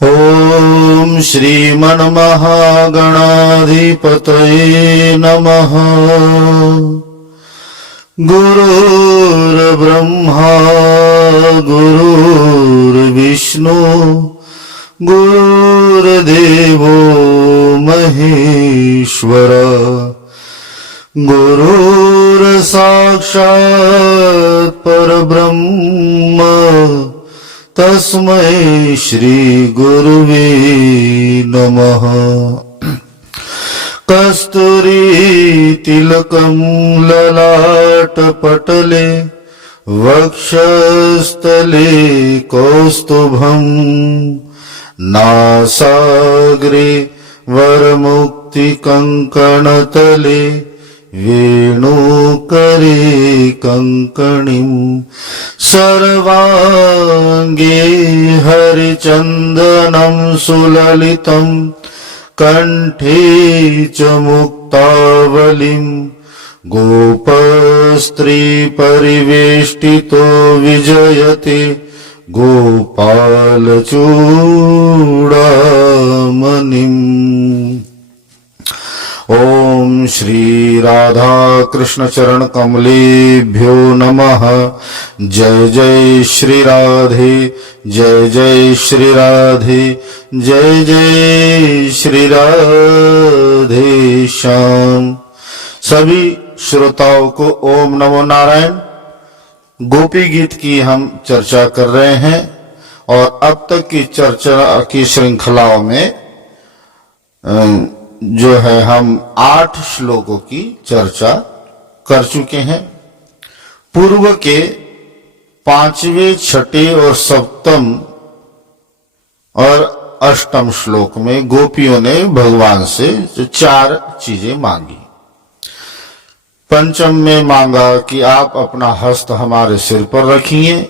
ॐ श्रीमन्महागणाधिपतये नमः। गुरुर्ब्रह्मा गुरुर्विष्णु गुरुर्देवो महेश्वर गुरुर्साक्षात् परब्रह्म तस्मै श्री गुरुवे नमः। कस्तूरी तिलकं ललाटपटले वक्षस्थले कौस्तुभं नासाग्रे वरमुक्तिकङ्कणतले वेणुकरे कङ्कणिं सर्वाङ्गे हरिचन्दनं सुललितं कण्ठे च मुक्तावलिं गोपस्त्री परिवेष्टितो विजयते गोपालचूडामणिम्। ओम श्री राधा कृष्ण चरण कमलेभ्यो नमः। जय जय श्री राधे, जय जय श्री राधे, जय जय श्री राधे श्याम। सभी श्रोताओं को ओम नमो नारायण। गोपी गीत की हम चर्चा कर रहे हैं और अब तक की चर्चा की श्रृंखलाओं में जो है हम 8 श्लोकों की चर्चा कर चुके हैं। पूर्व के 5वें, 6ठे और 7म और 8म श्लोक में गोपियों ने भगवान से जो 4 चीजें मांगी। 5म में मांगा कि आप अपना हस्त हमारे सिर पर रखिए।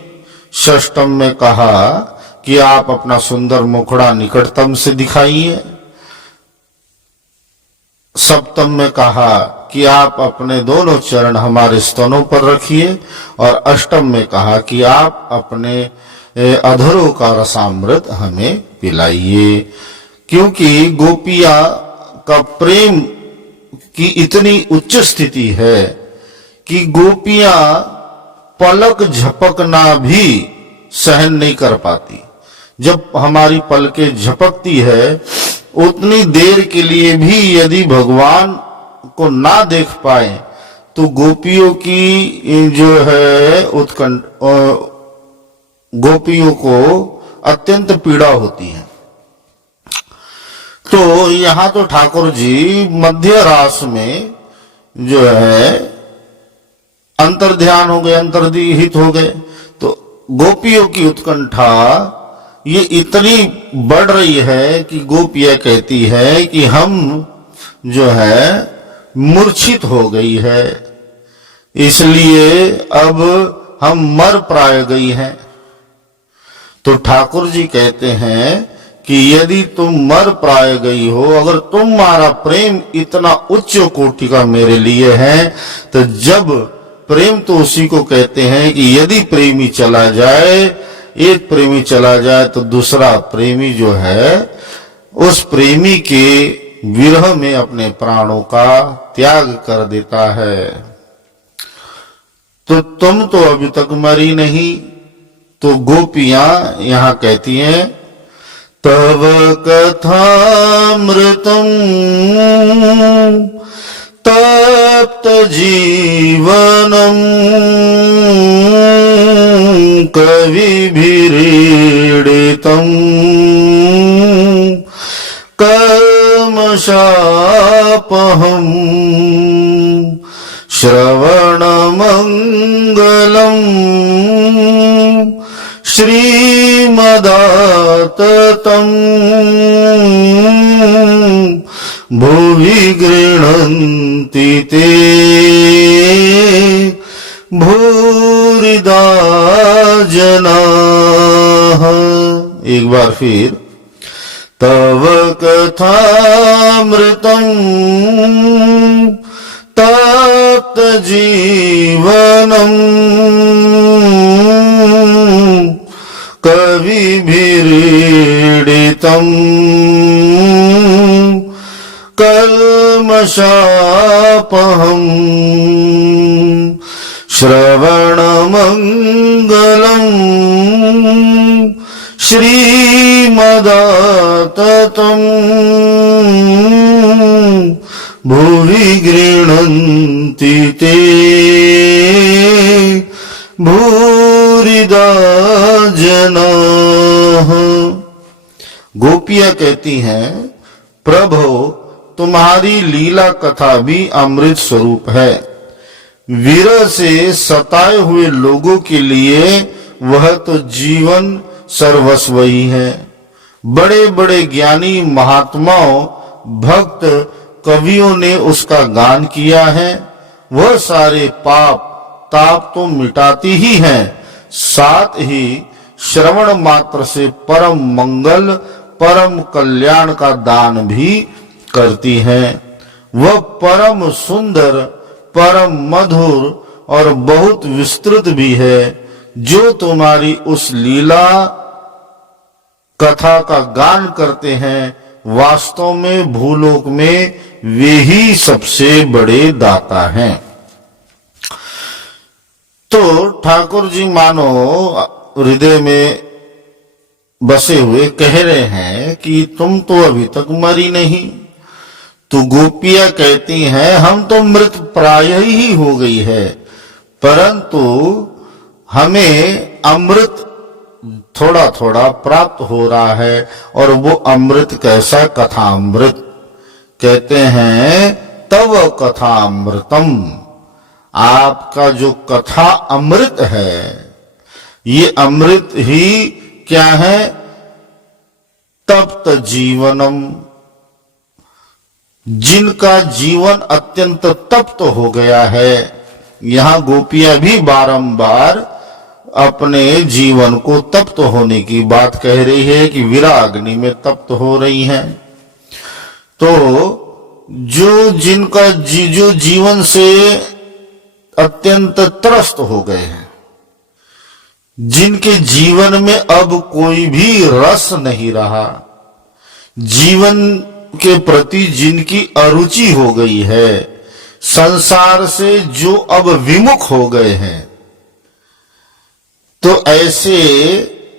6ठम में कहा कि आप अपना सुंदर मुखड़ा निकटतम से दिखाइए। 7म में कहा कि आप अपने दोनों चरण हमारे स्तनों पर रखिए और 8म में कहा कि आप अपने अधरों का रसामृत हमें पिलाइए। क्योंकि गोपिया का प्रेम की इतनी उच्च स्थिति है कि गोपियां पलक झपकना भी सहन नहीं कर पाती। जब हमारी पलकें झपकती है उतनी देर के लिए भी यदि भगवान को ना देख पाए तो गोपियों की जो है गोपियों को अत्यंत पीड़ा होती है। तो यहाँ तो ठाकुर जी मध्य रास में जो है अंतर्ध्यान हो गए, अंतर्हित हो गए। तो गोपियों की उत्कंठा ये इतनी बढ़ रही है कि गोपियां कहती है कि हम जो है मूर्छित हो गई है, इसलिए अब हम मर प्राय गई हैं। तो ठाकुर जी कहते हैं कि यदि तुम मर प्राय गई हो, अगर तुम्हारा प्रेम इतना उच्च कोटि का मेरे लिए है, तो जब प्रेम तो उसी को कहते हैं कि यदि प्रेमी चला जाए, एक प्रेमी चला जाए तो दूसरा प्रेमी जो है उस प्रेमी के विरह में अपने प्राणों का त्याग कर देता है। तो तुम तो अभी तक मरी नहीं। तो गोपियां यहां कहती हैं तव कथामृतम तप्त जीवनम कविभिरीडितं कल्मषापहं श्रवणमंगलम् श्रीमदाततं भुवि गृह्णन्ति ते भूरिदा जनाः। एक बार फिर तव कथामृतं तप्त जीवनम् कविभिरीडितम् कल्मषापहम् श्रवणमङ्गलम् श्रीमदाततम् भुवि गृह्णन्ति ते भूरिदा जनाः। गोपियां कहती हैं, प्रभो तुम्हारी लीला कथा भी अमृत स्वरूप है। विरह से सताए हुए लोगों के लिए वह तो जीवन सर्वस्व ही है। बड़े बड़े ज्ञानी महात्माओं भक्त कवियों ने उसका गान किया है। वह सारे पाप ताप तो मिटाती ही हैं, साथ ही श्रवण मात्र से परम मंगल परम कल्याण का दान भी करती है। वह परम सुंदर परम मधुर और बहुत विस्तृत भी है। जो तुम्हारी उस लीला कथा का गान करते हैं, वास्तव में भूलोक में वे ही सबसे बड़े दाता हैं। तो ठाकुर जी मानो हृदय में बसे हुए कह रहे हैं कि तुम तो अभी तक मरी नहीं। तो गोपियां कहती हैं, हम तो मृत प्राय ही हो गई है, परंतु हमें अमृत थोड़ा थोड़ा प्राप्त हो रहा है। और वो अमृत कैसा? कथामृत। कहते हैं, तव कथामृतम, आपका जो कथा अमृत है, ये अमृत ही क्या है? तप्त जीवनम, जिनका जीवन अत्यंत तप्त हो गया है। यहां गोपियां भी बारंबार अपने जीवन को तप्त होने की बात कह रही है कि विराग्नि में तप्त हो रही हैं। तो जो जिनका जो जीवन से अत्यंत त्रस्त हो गए हैं, जिनके जीवन में अब कोई भी रस नहीं रहा, जीवन के प्रति जिनकी अरुचि हो गई है, संसार से जो अब विमुख हो गए हैं, तो ऐसे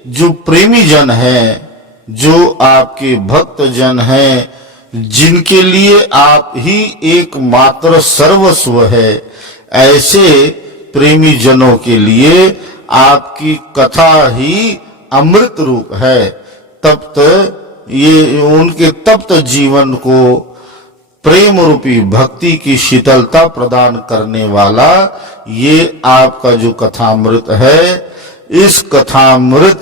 जो प्रेमी जन हैं, जो आपके भक्त जन हैं, जिनके लिए आप ही एकमात्र सर्वस्व है, ऐसे प्रेमी जनों के लिए आपकी कथा ही अमृत रूप है। तप्त, ये उनके तप्त जीवन को प्रेम रूपी भक्ति की शीतलता प्रदान करने वाला ये आपका जो कथामृत है, इस कथामृत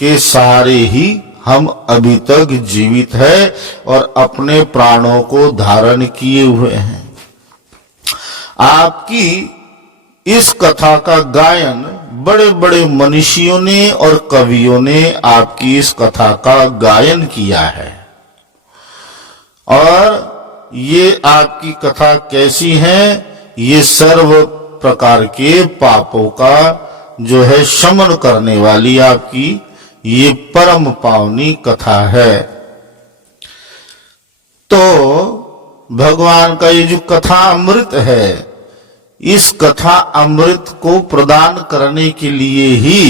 के सहारे ही हम अभी तक जीवित है और अपने प्राणों को धारण किए हुए हैं। आपकी इस कथा का गायन बड़े बड़े मनीषियों ने और कवियों ने आपकी इस कथा का गायन किया है। और ये आपकी कथा कैसी है? ये सर्व प्रकार के पापों का जो है शमन करने वाली आपकी ये परम पावनी कथा है। तो भगवान का ये जो कथा अमृत है, इस कथा अमृत को प्रदान करने के लिए ही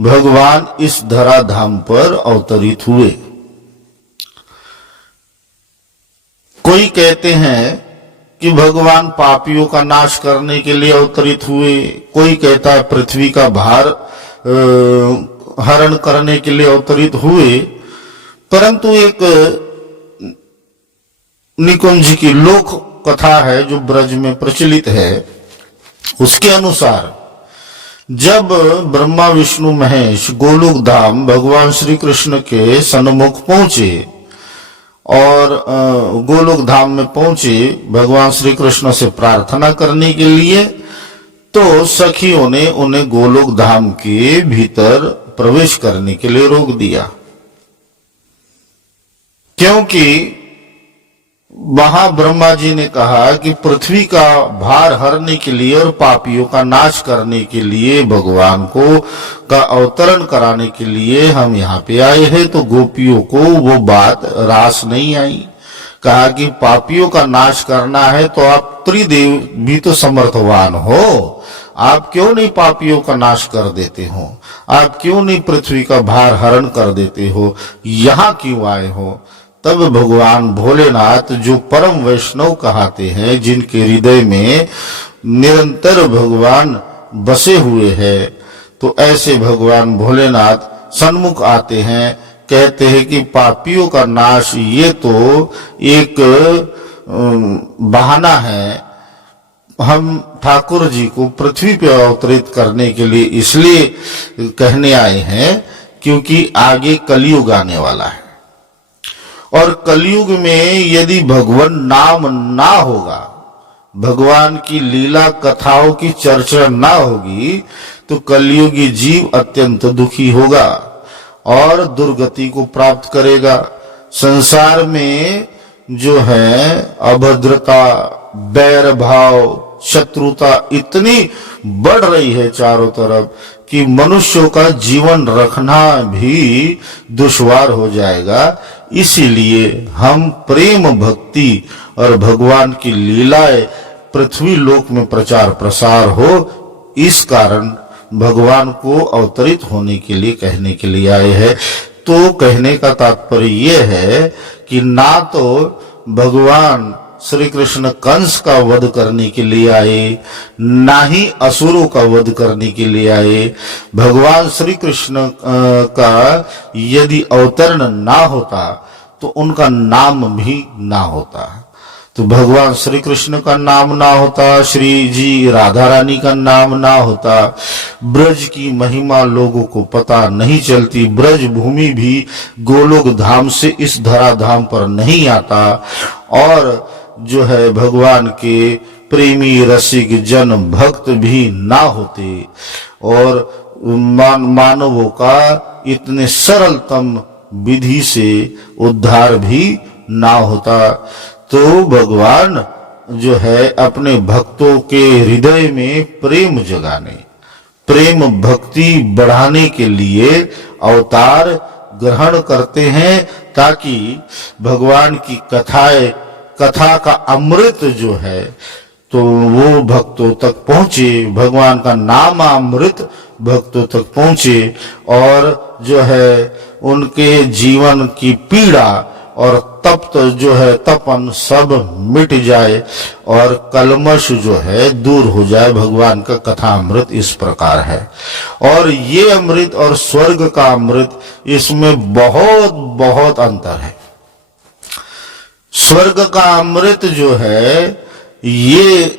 भगवान इस धराधाम पर अवतरित हुए। कोई कहते हैं कि भगवान पापियों का नाश करने के लिए अवतरित हुए, कोई कहता है पृथ्वी का भार हरण करने के लिए अवतरित हुए। परंतु एक निकुंज की लोक कथा है जो ब्रज में प्रचलित है, उसके अनुसार जब ब्रह्मा विष्णु महेश गोलोक धाम भगवान श्री कृष्ण के सन्मुख पहुंचे और गोलोक धाम में पहुंचे भगवान श्री कृष्ण से प्रार्थना करने के लिए, तो सखियों ने उन्हें गोलोक धाम के भीतर प्रवेश करने के लिए रोक दिया, क्योंकि वहां ब्रह्मा जी ने कहा कि पृथ्वी का भार हरने के लिए और पापियों का नाश करने के लिए भगवान को का अवतरण कराने के लिए हम यहाँ पे आए हैं। तो गोपियों को वो बात रास नहीं आई। कहा कि पापियों का नाश करना है तो आप त्रिदेव भी तो समर्थवान हो, आप क्यों नहीं पापियों का नाश कर देते हो, आप क्यों नहीं पृथ्वी का भार हरण कर देते हो, यहाँ क्यों आए हो। तब भगवान भोलेनाथ जो परम वैष्णव कहाते हैं, जिनके हृदय में निरंतर भगवान बसे हुए हैं, तो ऐसे भगवान भोलेनाथ सन्मुख आते हैं, कहते हैं कि पापियों का नाश ये तो एक बहाना है, हम ठाकुर जी को पृथ्वी पर अवतरित करने के लिए इसलिए कहने आए हैं क्योंकि आगे कलयुग आने वाला है और कलयुग में यदि भगवान नाम ना होगा, भगवान की लीला कथाओं की चर्चा ना होगी, तो कलयुगी जीव अत्यंत दुखी होगा और दुर्गति को प्राप्त करेगा। संसार में जो है अभद्रता, बैर भाव, शत्रुता इतनी बढ़ रही है चारों तरफ कि मनुष्यों का जीवन रखना भी दुश्वार हो जाएगा। इसीलिए हम प्रेम भक्ति और भगवान की लीलाएं पृथ्वी लोक में प्रचार प्रसार हो, इस कारण भगवान को अवतरित होने के लिए कहने के लिए आए हैं। तो कहने का तात्पर्य यह है कि ना तो भगवान श्री कृष्ण कंस का वध करने के लिए आए, ना ही असुरों का वध करने के लिए आए। भगवान श्री कृष्ण का यदि अवतरण ना होता तो उनका नाम भी ना होता। तो भगवान श्री कृष्ण का नाम ना होता, श्री जी राधा रानी का नाम ना होता, ब्रज की महिमा लोगों को पता नहीं चलती, ब्रज भूमि भी गोलोक धाम से इस धरा धाम पर नहीं आता, और जो है भगवान के प्रेमी रसिक जन भक्त भी ना होते, और मानवों का इतने सरलतम विधि से उद्धार भी ना होता। तो भगवान जो है अपने भक्तों के हृदय में प्रेम जगाने, प्रेम भक्ति बढ़ाने के लिए अवतार ग्रहण करते हैं, ताकि भगवान की कथा का अमृत जो है तो वो भक्तों तक पहुंचे, भगवान का नाम अमृत भक्तों तक पहुंचे, और जो है उनके जीवन की पीड़ा और तप्त जो है तपन सब मिट जाए और कलमश जो है दूर हो जाए। भगवान का कथा अमृत इस प्रकार है। और ये अमृत और स्वर्ग का अमृत, इसमें बहुत बहुत अंतर है। स्वर्ग का अमृत जो है ये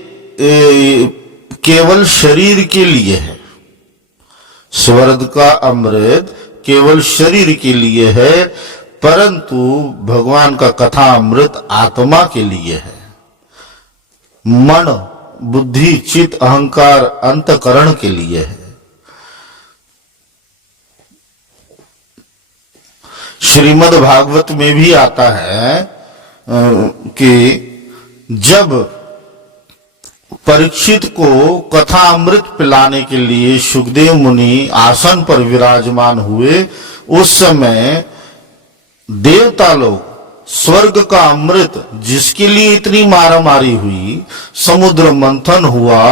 केवल शरीर के लिए है, स्वर्ग का अमृत केवल शरीर के लिए है, परंतु भगवान का कथा अमृत आत्मा के लिए है, मन बुद्धि चित्त अहंकार अंतकरण के लिए है। श्रीमद् भागवत में भी आता है कि जब परीक्षित को कथा अमृत पिलाने के लिए सुखदेव मुनि आसन पर विराजमान हुए, उस समय देवता लोग स्वर्ग का अमृत जिसके लिए इतनी मारामारी हुई, समुद्र मंथन हुआ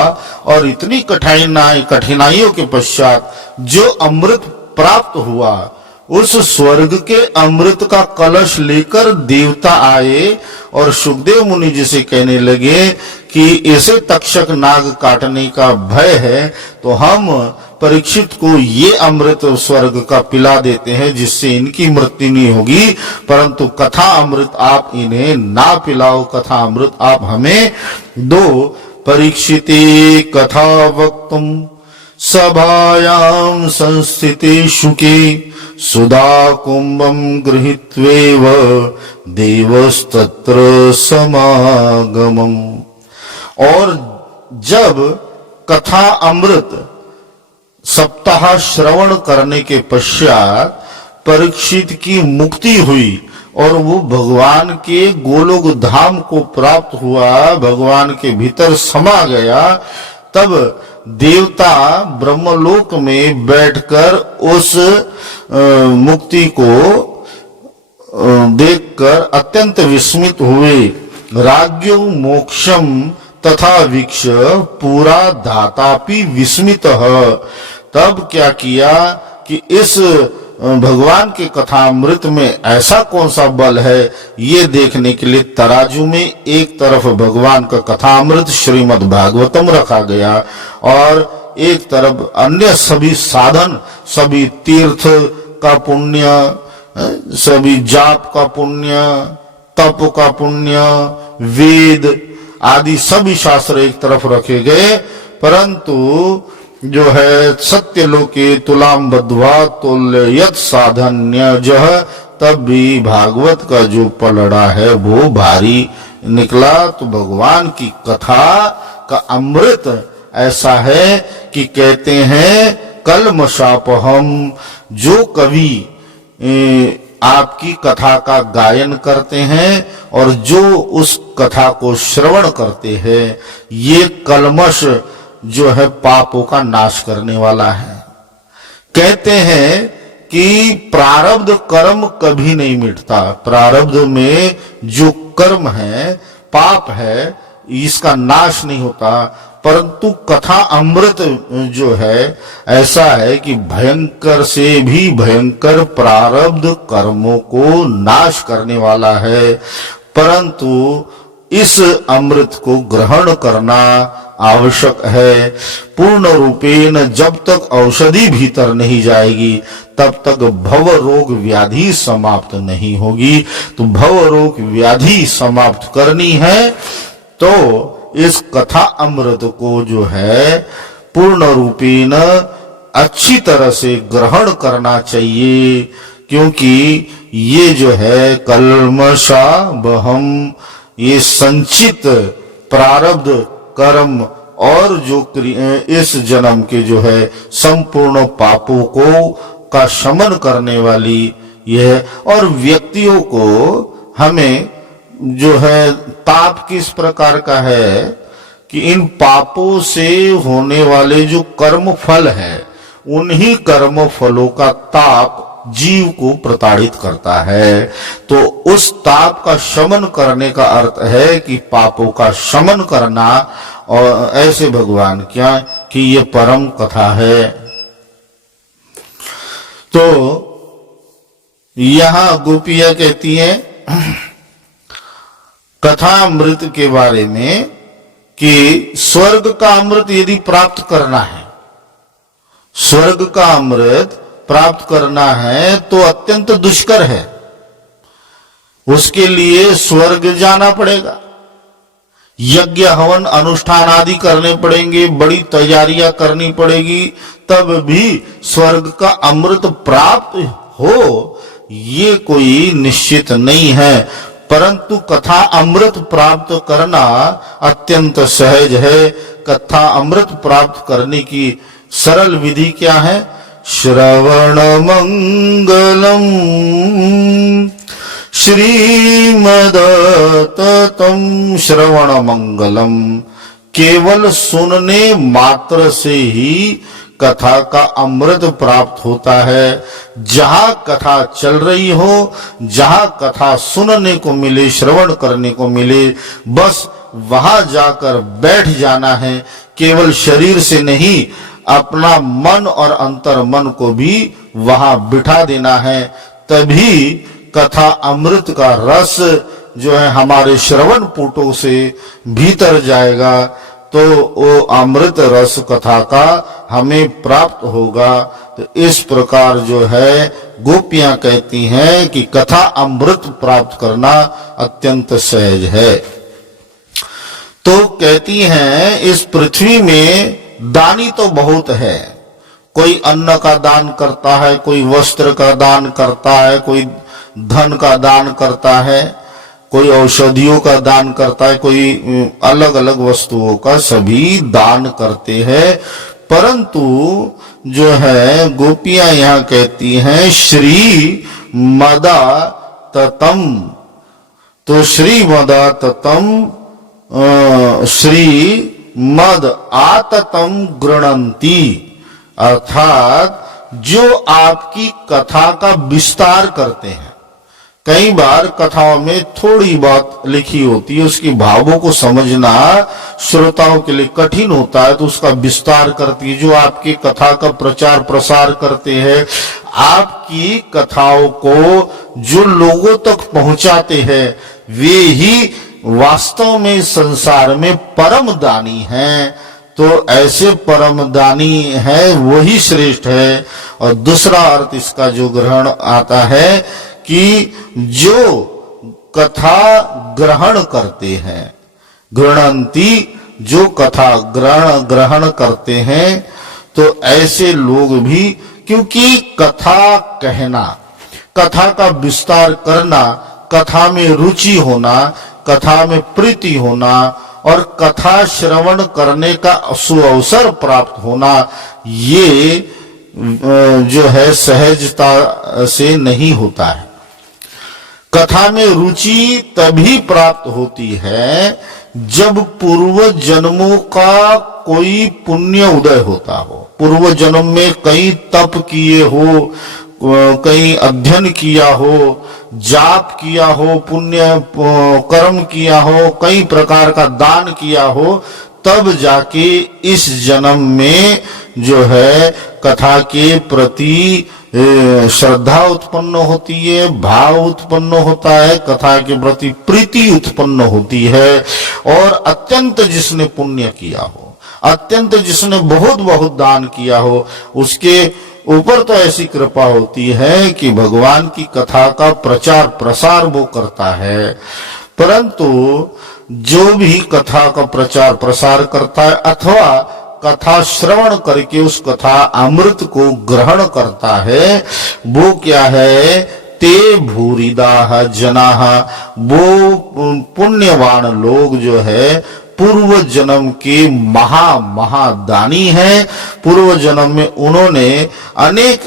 और इतनी कठिनाइयों के पश्चात जो अमृत प्राप्त हुआ, उस स्वर्ग के अमृत का कलश लेकर देवता आए और सुखदेव मुनि जी से कहने लगे कि ऐसे तक्षक नाग काटने का भय है, तो हम परीक्षित को ये अमृत स्वर्ग का पिला देते हैं जिससे इनकी मृत्यु नहीं होगी, परंतु कथा अमृत आप इन्हें ना पिलाओ, कथा अमृत आप हमें दो। परीक्षिते कथा वक्तुम सभायां संस्थिते शुके सुधा कुंभम गृहीत्वेव देवस्तत्र समागमम्। और जब कथा अमृत सप्ताह श्रवण करने के पश्चात परीक्षित की मुक्ति हुई और वो भगवान के गोलोक धाम को प्राप्त हुआ, भगवान के भीतर समा गया, तब देवता ब्रह्मलोक में बैठकर उस मुक्ति को देखकर अत्यंत विस्मित हुए। राज्ञो मोक्षम तथा वीक्ष पूरा धातापि विस्मित। तब क्या किया कि इस भगवान के कथामृत में ऐसा कौन सा बल है, ये देखने के लिए तराजू में एक तरफ भगवान का कथामृत श्रीमद् भागवतम रखा गया और एक तरफ अन्य सभी साधन, सभी तीर्थ का पुण्य, सभी जाप का पुण्य, तप का पुण्य, वेद आदि सभी शास्त्र एक तरफ रखे गए। परंतु जो है सत्यलोके तुलाम बद्ध्वा तुल्ययत साधन्य जह, तब भी भागवत का जो पलड़ा है वो भारी निकला। तो भगवान की कथा का अमृत ऐसा है कि कहते हैं कलमशापहम, जो कवि आपकी कथा का गायन करते हैं और जो उस कथा को श्रवण करते हैं, ये कलमश जो है पापों का नाश करने वाला है। कहते हैं कि प्रारब्ध कर्म कभी नहीं मिटता, प्रारब्ध में जो कर्म है, पाप है, इसका नाश नहीं होता, परंतु कथा अमृत जो है ऐसा है कि भयंकर से भी भयंकर प्रारब्ध कर्मों को नाश करने वाला है। परंतु इस अमृत को ग्रहण करना आवश्यक है। पूर्ण रूपेण जब तक औषधि भीतर नहीं जाएगी तब तक भव रोग व्याधि समाप्त नहीं होगी। तो भव रोग व्याधि समाप्त करनी है तो इस कथा अमृत को जो है पूर्ण रूपेण अच्छी तरह से ग्रहण करना चाहिए, क्योंकि ये जो है कल्मषा बहम, ये संचित प्रारब्ध कर्म और जो इस जन्म के जो है संपूर्ण पापों को का शमन करने वाली यह। और व्यक्तियों को हमें जो है ताप किस प्रकार का है कि इन पापों से होने वाले जो कर्म फल है, उन्हीं कर्म फलों का ताप जीव को प्रताड़ित करता है। तो उस ताप का शमन करने का अर्थ है कि पापों का शमन करना, और ऐसे भगवान क्या कि ये परम कथा है। तो यहां गोपियां कहती हैं कथा अमृत के बारे में कि स्वर्ग का अमृत यदि प्राप्त करना है, स्वर्ग का अमृत प्राप्त करना है तो अत्यंत दुष्कर है, उसके लिए स्वर्ग जाना पड़ेगा, यज्ञ हवन अनुष्ठान आदि करने पड़ेंगे, बड़ी तैयारियां करनी पड़ेगी, तब भी स्वर्ग का अमृत प्राप्त हो ये कोई निश्चित नहीं है। परंतु कथा अमृत प्राप्त करना अत्यंत सहज है। कथा अमृत प्राप्त करने की सरल विधि क्या है? श्रवण मंगलम श्रीमदततम श्रवण मंगलम, केवल सुनने मात्र से ही कथा का अमृत प्राप्त होता है। जहां कथा चल रही हो, जहां कथा सुनने को मिले, श्रवण करने को मिले, बस वहां जाकर बैठ जाना है। केवल शरीर से नहीं, अपना मन और अंतर मन को भी वहां बिठा देना है, तभी कथा अमृत का रस जो है हमारे श्रवण पुटों से भीतर जाएगा, तो वो अमृत रस कथा का हमें प्राप्त होगा। तो इस प्रकार जो है गोपियां कहती हैं कि कथा अमृत प्राप्त करना अत्यंत सहज है। तो कहती हैं इस पृथ्वी में दानी तो बहुत है, कोई अन्न का दान करता है, कोई वस्त्र का दान करता है, कोई धन का दान करता है, कोई औषधियों का दान करता है, कोई अलग अलग वस्तुओं का सभी दान करते हैं। परंतु जो है गोपियां यहाँ कहती हैं श्री मदा ततम, तो श्रीमदाततम श्रीमद आततम गृणंती, अर्थात जो आपकी कथा का विस्तार करते हैं। कई बार कथाओं में थोड़ी बात लिखी होती है, उसकी भावों को समझना श्रोताओं के लिए कठिन होता है, तो उसका विस्तार करती है। जो आपकी कथा का प्रचार प्रसार करते हैं, आपकी कथाओं को जो लोगों तक पहुंचाते हैं, वे ही वास्तव में संसार में परम दानी हैं। तो ऐसे परम दानी है वही श्रेष्ठ है। और दूसरा अर्थ इसका जो ग्रहण आता है कि जो कथा ग्रहण करते हैं, गृणंती, जो कथा ग्रहण करते हैं, तो ऐसे लोग भी, क्योंकि कथा कहना, कथा का विस्तार करना, कथा में रुचि होना, कथा में प्रीति होना और कथा श्रवण करने का सुअवसर प्राप्त होना, ये जो है सहजता से नहीं होता है। कथा में रुचि तभी प्राप्त होती है जब पूर्व जन्मों का कोई पुण्य उदय होता हो। पूर्व जन्म में कई तप किए हो, कहीं अध्ययन किया हो, जाप किया हो, पुण्य कर्म किया हो, कई प्रकार का दान किया हो, तब जाके इस जन्म में जो है कथा के प्रति श्रद्धा उत्पन्न होती है, भाव उत्पन्न होता है, कथा के प्रति प्रीति उत्पन्न होती है। और अत्यंत जिसने पुण्य किया हो, अत्यंत जिसने बहुत बहुत दान किया हो, उसके ऊपर तो ऐसी कृपा होती है कि भगवान की कथा का प्रचार प्रसार वो करता है। परंतु जो भी कथा का प्रचार प्रसार करता है अथवा कथा श्रवण करके उस कथा अमृत को ग्रहण करता है, वो क्या है, ते भूरिदा जनाः, वो पुण्यवान लोग जो है पूर्व जन्म के महादानी हैं। पूर्व जन्म में उन्होंने अनेक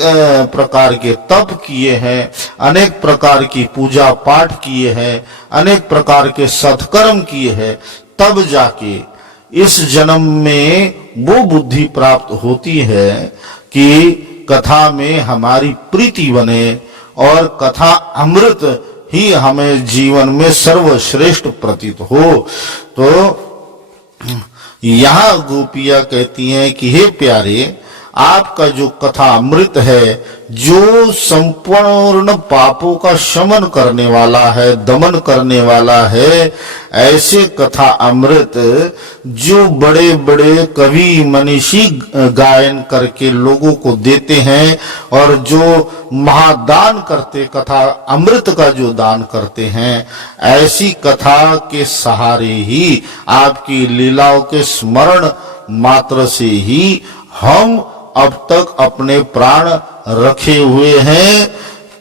प्रकार के तप किए हैं, अनेक प्रकार की पूजा पाठ किए हैं, अनेक प्रकार के सत्कर्म किए हैं, तब जाके इस जन्म में वो बुद्धि प्राप्त होती है कि कथा में हमारी प्रीति बने और कथा अमृत ही हमें जीवन में सर्वश्रेष्ठ प्रतीत हो। तो यहाँ गोपियां कहती हैं कि हे प्यारे, आपका जो कथा अमृत है, जो संपूर्ण पापों का शमन करने वाला है, दमन करने वाला है, ऐसे कथा अमृत जो बड़े बड़े कवि मनीषी गायन करके लोगों को देते हैं और जो महादान करते, कथा अमृत का जो दान करते हैं, ऐसी कथा के सहारे ही, आपकी लीलाओं के स्मरण मात्र से ही हम अब तक अपने प्राण रखे हुए हैं,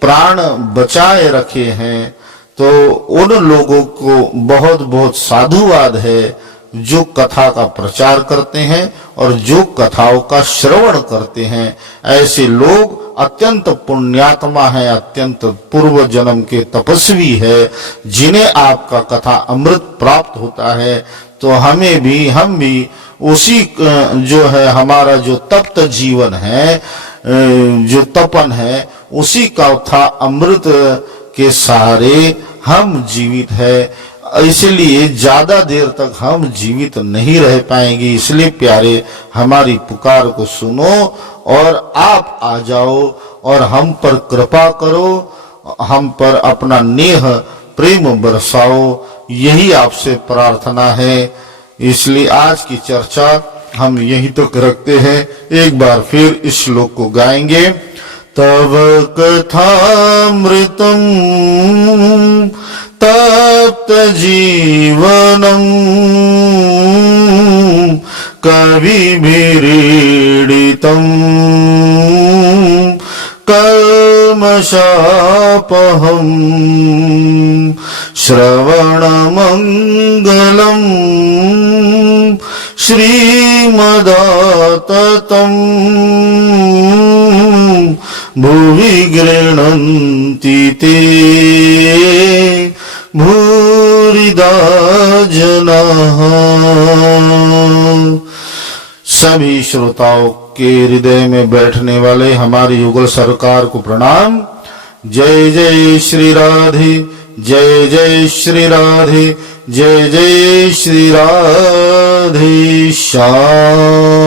प्राण बचाए रखे हैं। तो उन लोगों को बहुत बहुत साधुवाद है जो कथा का प्रचार करते हैं और जो कथाओं का श्रवण करते हैं। ऐसे लोग अत्यंत पुण्यात्मा है, अत्यंत पूर्व जन्म के तपस्वी है, जिन्हें आपका कथा अमृत प्राप्त होता है। तो हमें भी, हम भी उसी जो है हमारा जो तप्त जीवन है, जो तपन है, उसी कथा अमृत के सहारे हम जीवित है। इसलिए ज्यादा देर तक हम जीवित नहीं रह पाएंगे। इसलिए प्यारे, हमारी पुकार को सुनो और आप आ जाओ और हम पर कृपा करो, हम पर अपना नेह प्रेम बरसाओ, यही आपसे प्रार्थना है। इसलिए आज की चर्चा हम यहीं तक रखते हैं। एक बार फिर इस श्लोक को गाएंगे। तव कथामृतम तप्त जीवनम कविभिरीडितम कल्मषापहम् श्रवणमंगलम् श्रीमदाततम् भुवि गृह्णन्ति ते भूरिदा जनाः। सभी श्रोताओं के हृदय में बैठने वाले हमारी युगल सरकार को प्रणाम। जय जय श्री राधे, जय जय श्री राधे, जय जय श्री राधे श्याम।